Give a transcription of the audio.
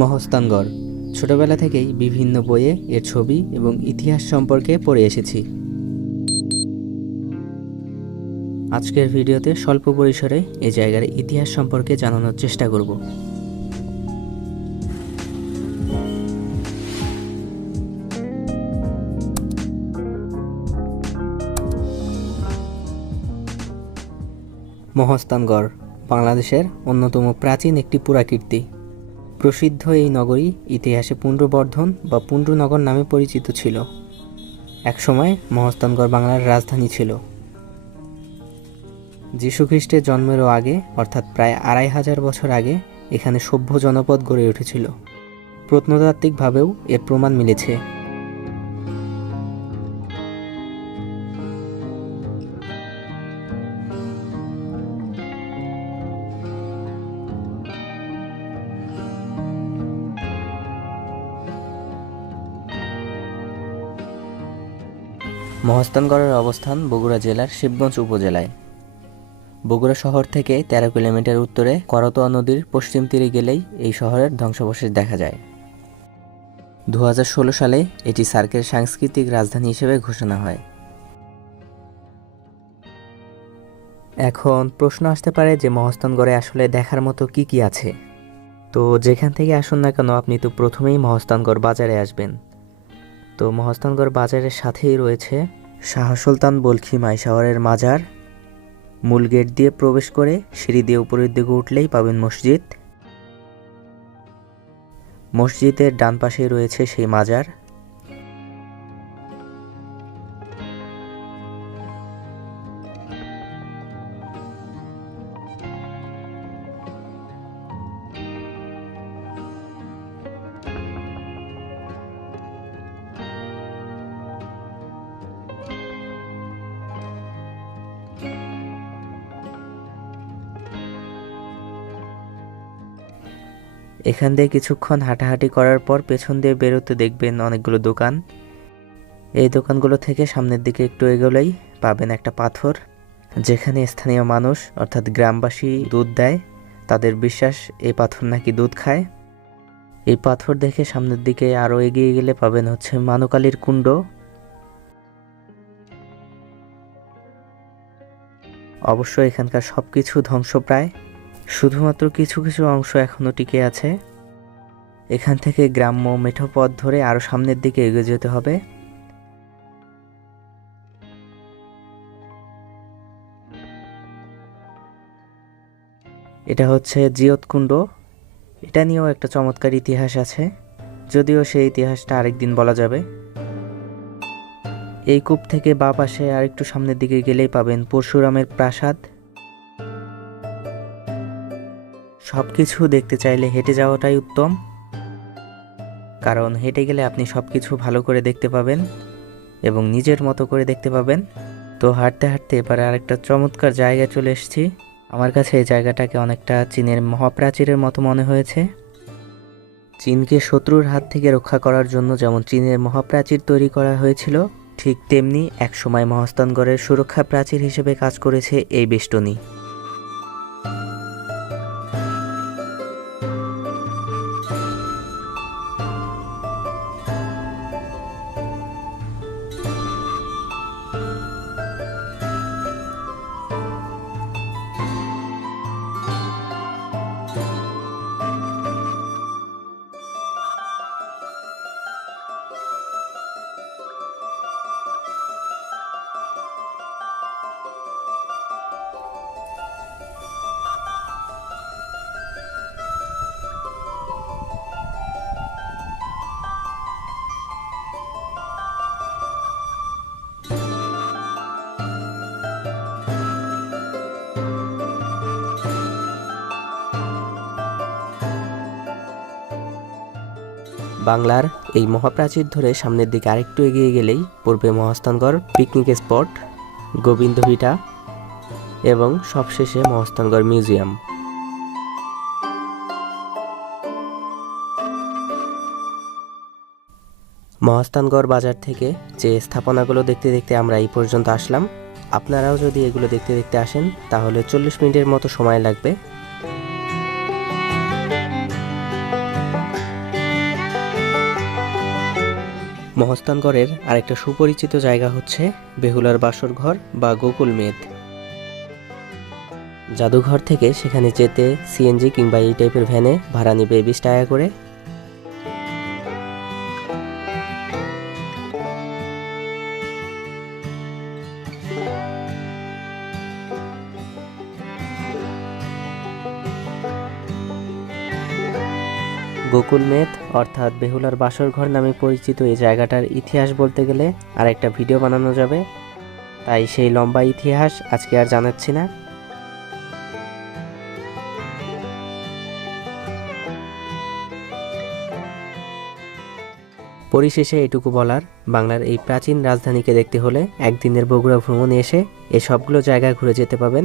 মহস্তানগড় ছোটবেলা থেকেই বিভিন্ন বইয়ে এর ছবি এবং ইতিহাস সম্পর্কে পড়ে এসেছি। আজকের ভিডিওতে স্বল্প পরিসরে এই জায়গার ইতিহাস সম্পর্কে জানানোর চেষ্টা করব। মহস্তানগড় বাংলাদেশের অন্যতম প্রাচীন একটি পুরাকীর্তি। প্রসিদ্ধ এই নগরী ইতিহাসে পুণ্ড্রবর্ধন বা পুণ্ড্রনগর নামে পরিচিত ছিল। একসময় মহস্তানগড় বাংলার রাজধানী ছিল। যীশুখ্রিস্টের জন্মেরও আগে অর্থাৎ প্রায় ২৫০০ বছর আগে এখানে সভ্য জনপদ গড়ে উঠেছিল। প্রত্নতাত্ত্বিকভাবেও এর প্রমাণ মিলেছে। মহস্তানগড়ের অবস্থান বগুড়া জেলার শিবগঞ্জ উপজেলায়। বগুড়া শহর থেকে ১৩ কিলোমিটার উত্তরে করতোয়া নদীর পশ্চিম তীরে গেলেই এই শহরের ধ্বংসাবশেষ দেখা যায়। ২০১৬ সালে এটি সার্কের সাংস্কৃতিক রাজধানী হিসেবে ঘোষণা হয়। এখন প্রশ্ন আসতে পারে যে মহস্তানগড়ে আসলে দেখার মতো কি কি আছে। তো যেখান থেকে আসুন না কেন আপনি তো প্রথমেই মহস্তানগড় বাজারে আসবেন। তো মহস্তানগড় বাজারের সাথেই রয়েছে শাহ সুলতান বলখী মাইশাওয়ারের মাজার। মূল গেট দিয়ে প্রবেশ করে সিঁড়ি দিয়ে উপরের দিকে উঠলেই পাবেন মসজিদ। মসজিদের ডান পাশেই রয়েছে সেই মাজার। এখান দিয়ে কিছুক্ষণ হাঁটাহাঁটি করার পর পেছন দিয়ে বেরোতে দেখবেন অনেকগুলো দোকান। এই দোকানগুলো থেকে সামনের দিকে একটু এগোলেই পাবেন একটা পাথর, যেখানে স্থানীয় মানুষ অর্থাৎ গ্রামবাসী দুধ দেয়। তাদের বিশ্বাস এই পাথর নাকি দুধ খায়। এই পাথর দেখে সামনের দিকে আরও এগিয়ে গেলে পাবেন হচ্ছে মানুকালীর কুণ্ড। অবশ্য এখানকার সবকিছু ধ্বংসপ্রায়, শুধুমাত্র কিছু কিছু অংশ এখনও টিকে আছে। এখান থেকে গ্রাম্য মেঠো পথ ধরে আরও সামনের দিকে এগিয়ে যেতে হবে। এটা হচ্ছে জিয়তকুণ্ড। এটা নিয়েও একটা চমৎকার ইতিহাস আছে, যদিও সেই ইতিহাসটা আরেকদিন বলা যাবে। এই কূপ থেকে বাঁ পাশে আরেকটু সামনের দিকে গেলেই পাবেন পরশুরামের প্রাসাদ। সবকিছু দেখতে চাইলে হেঁটে যাওয়াটাই উত্তম, কারণ হেঁটে গেলে আপনি সবকিছু ভালো করে দেখতে পাবেন এবং নিজের মতো করে দেখতে পাবেন। তো হাঁটতে হাঁটতে এবারে আরেকটা চমৎকার জায়গায় চলে এসেছি। আমার কাছে এই জায়গাটাকে অনেকটা চীনের মহাপ্রাচীরের মতো মনে হয়েছে। চীনকে শত্রুর হাত থেকে রক্ষা করার জন্য যেমন চীনের মহাপ্রাচীর তৈরি করা হয়েছিল, ঠিক তেমনি একসময় মহস্তানগড়ের সুরক্ষা প্রাচীর হিসেবে কাজ করেছে এই বেষ্টনী। বাংলার এই মহাপ্রাচীর ধরে সামনের দিকে আরেকটু এগিয়ে গেলেই পড়বে মহস্তানগড় পিকনিক স্পট, গোবিন্দ ভিটা এবং সবশেষে মহস্তানগড় মিউজিয়াম। মহস্তানগড় বাজার থেকে যে স্থাপনাগুলো দেখতে দেখতে আমরা এই পর্যন্ত আসলাম, আপনারাও যদি এগুলো দেখতে দেখতে আসেন তাহলে 40 মিনিটের মতো সময় লাগবে। মহস্থানগড়ের আরেকটা সুপরিচিত জায়গা হচ্ছে বেহুলার বাসরঘর বা গোকুল মেদ। জাদুঘর থেকে সেখানে যেতে সিএনজি কিংবা এই টাইপের ভ্যানে ভাড়া নেবে 20 টাকা করে। গোকুল মেদ অর্থাৎ বেহুলার বাসরঘর নামে পরিচিত এই জায়গাটার ইতিহাস বলতে গেলে আর একটা ভিডিও বানানো যাবে, তাই সেই লম্বা ইতিহাস আজকে আর জানাচ্ছি না। পরিশেষে এটুকু বলার, বাংলার এই প্রাচীন রাজধানীকে দেখতে হলে একদিনের বগুড়া ভ্রমণে এসে এই সবগুলো জায়গা ঘুরে যেতে পাবেন।